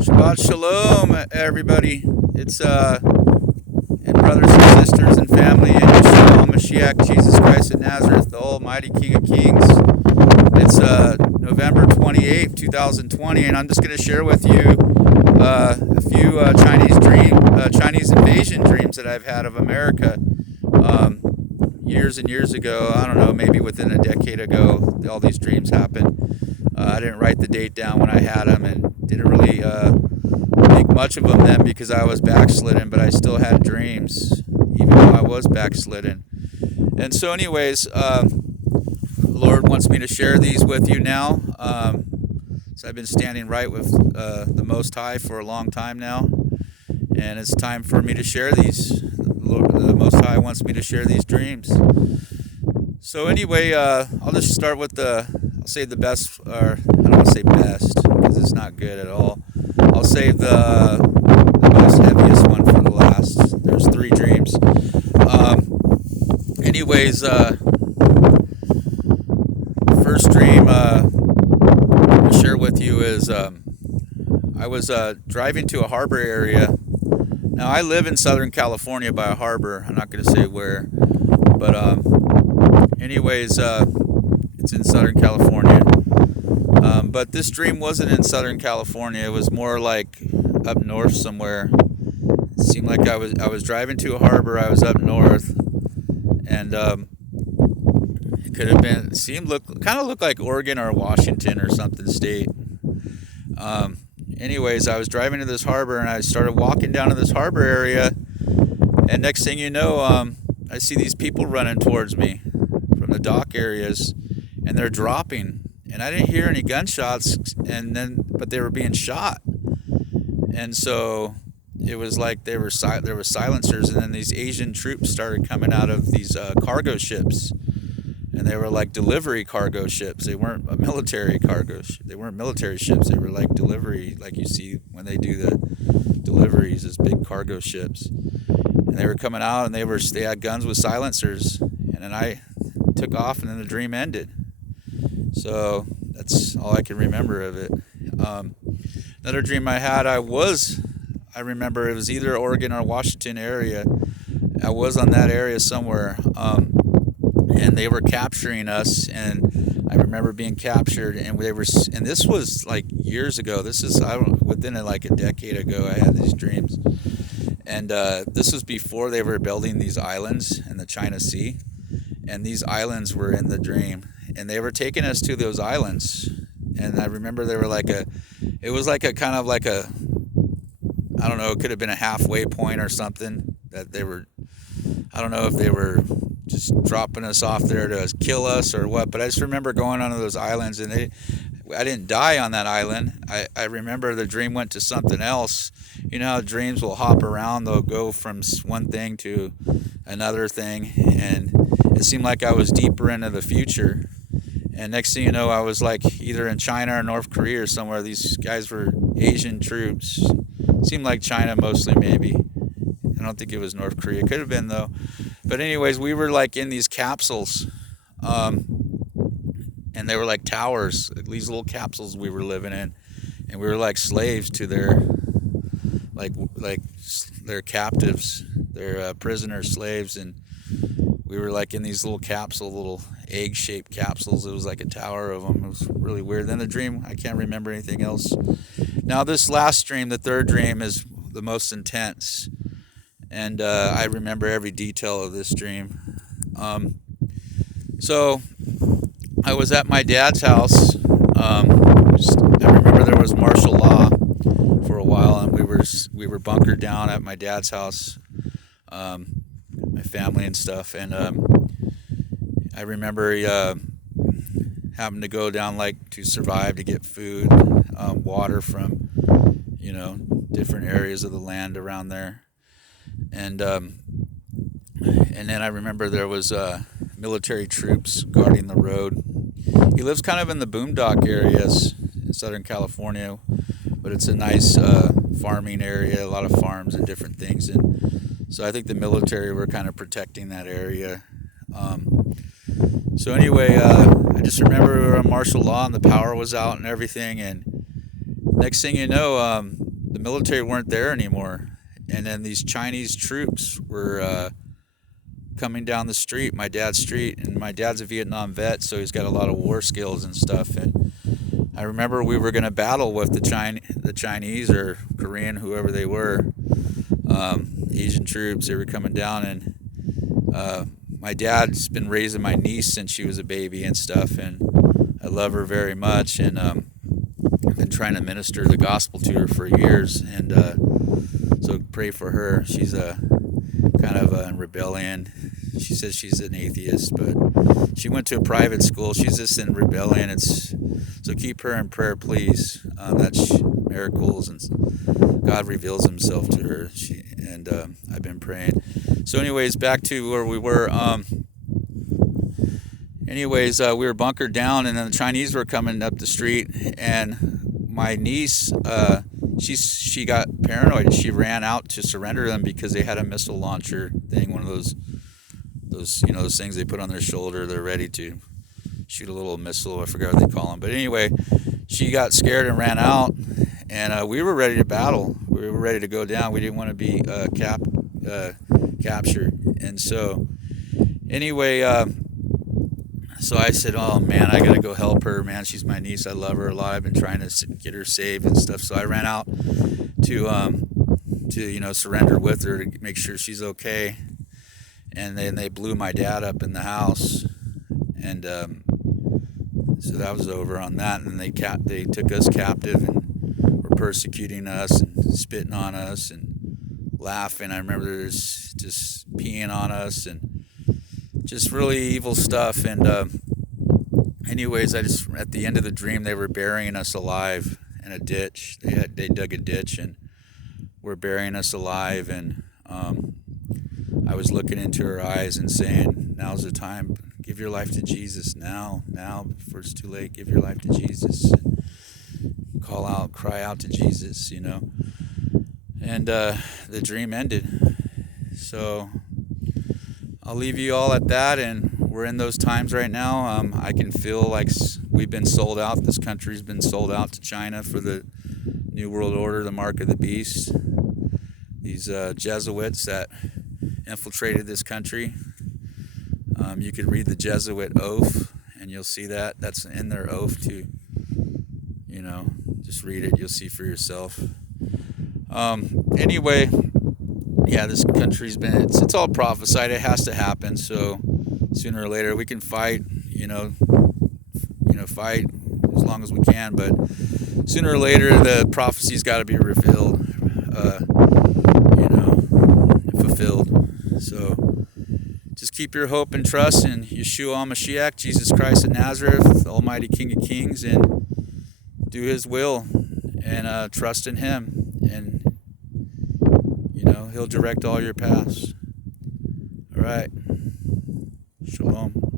Shabbat Shalom, everybody. It's and brothers and sisters and family in Yeshua Mashiach, Jesus Christ of Nazareth, the Almighty King of Kings. It's November 28th, 2020, and I'm just going to share with you a few Chinese invasion dreams that I've had of America. Years and years ago, I don't know, maybe within a decade ago, all these dreams happened. I didn't write the date down when I had them and didn't really make much of them then because I was backslidden, but I still had dreams, even though I was backslidden. And so anyways, the Lord wants me to share these with you now. So I've been standing right with the Most High for a long time now, and it's time for me to share these. The Most High wants me to share these dreams. So anyway, I'll just start with I'll say the best, or I don't want to say best, because it's not good at all. I'll save the most heaviest one for the last. There's 3 dreams. Anyways, the first dream I'll share with you is I was driving to a harbor area. Now, I live in Southern California by a harbor. I'm not going to say where. But anyways, it's in Southern California. But this dream wasn't in Southern California. It was more like up north somewhere. It seemed like I was driving to a harbor. I was up north. And it could have been, kind of looked like Oregon or Washington or something state. Anyways, I was driving to this harbor, and I started walking down to this harbor area, and next thing you know, I see these people running towards me from the dock areas, and they're dropping, and I didn't hear any gunshots, but they were being shot, and so it was like there were silencers, and then these Asian troops started coming out of these cargo ships. And they were like delivery cargo ships. They weren't a military They weren't military ships. They were like delivery, like you see when they do the deliveries, as big cargo ships. And they were coming out, and they had guns with silencers. And then I took off, and then the dream ended. So that's all I can remember of it. Another dream I had, I remember it was either Oregon or Washington area. I was on that area somewhere. And they were capturing us, and I remember being captured, and this was like years ago. Within like a decade ago, I had these dreams, and this was before they were building these islands in the China Sea, and these islands were in the dream, and they were taking us to those islands, and I remember they were it was like a kind of like a, I don't know, it could have been a halfway point or something that they were. I don't know if they were just dropping us off there to kill us or what, but I just remember going onto those islands, and I didn't die on that island. I remember the dream went to something else. You know how dreams will hop around, they'll go from one thing to another thing, and it seemed like I was deeper into the future, and next thing you know, I was like either in China or North Korea or somewhere. These guys were Asian troops. Seemed like China mostly, maybe. I don't think it was North Korea. Could have been, though. But anyways, we were like in these capsules, and they were like towers, these little capsules we were living in, and we were like slaves to their captives, their prisoner slaves, and we were like in these little egg-shaped capsules. It was like a tower of them. It was really weird. Then the dream, I can't remember anything else. Now this last dream, the third dream, is the most intense. And I remember every detail of this dream. So I was at my dad's house. I remember there was martial law for a while, and we were bunkered down at my dad's house, my family and stuff. And I remember having to go down to survive, to get food, water from different areas of the land around there. And then I remember there was military troops guarding the road. He lives kind of in the boondock areas in Southern California, but it's a nice farming area, a lot of farms and different things. And so I think the military were kind of protecting that area. So anyway, I just remember we were on martial law, and the power was out and everything. And next thing you know, the military weren't there anymore, and then these Chinese troops were coming down the street, my dad's street, and my dad's a Vietnam vet, so he's got a lot of war skills and stuff. And I remember we were going to battle with the Chinese or Korean, whoever they were, Asian troops. They were coming down, and my dad's been raising my niece since she was a baby and stuff, and I love her very much. And I've been trying to minister the gospel to her for years, and so pray for her. She's kind of in rebellion. She says she's an atheist, but she went to a private school. She's just in rebellion. So keep her in prayer, please. That's miracles, and God reveals Himself to her. I've been praying. So, anyways, back to where we were. We were bunkered down, and then the Chinese were coming up the street, and my niece, she got paranoid, and she ran out to surrender them because they had a missile launcher thing, one of those things they put on their shoulder. They're ready to shoot a little missile. I forgot what they call them. But anyway, she got scared and ran out, and we were ready to battle. We were ready to go down. We didn't want to be captured. And so anyway, so I said, oh man, I gotta go help her, man. She's my niece. I love her a lot. I've been trying to get her saved and stuff. So I ran out to surrender with her to make sure she's okay. And then they blew my dad up in the house, and so that was over on that. And they took us captive and were persecuting us and spitting on us and laughing. I remember there's just peeing on us and just really evil stuff. And anyways, at the end of the dream, they were burying us alive in a ditch. They dug a ditch and were burying us alive. And I was looking into her eyes and saying, now's the time. Give your life to Jesus now, before it's too late. Give your life to Jesus. And cry out to Jesus, And the dream ended. So I'll leave you all at that, and we're in those times right now. I can feel like we've been sold out. This country's been sold out to China for the New World Order, the mark of the beast. These Jesuits that infiltrated this country. You could read the Jesuit oath, and you'll see that. That's in their oath too. Just read it. You'll see for yourself. Anyway, yeah, this country's it's all prophesied. It has to happen. So sooner or later we can fight. Fight as long as we can. But sooner or later the prophecy's got to be revealed. Fulfilled. So just keep your hope and trust in Yeshua HaMashiach, Jesus Christ of Nazareth, the Almighty King of Kings, and do His will and trust in Him, and He'll direct all your paths. All right. Shalom.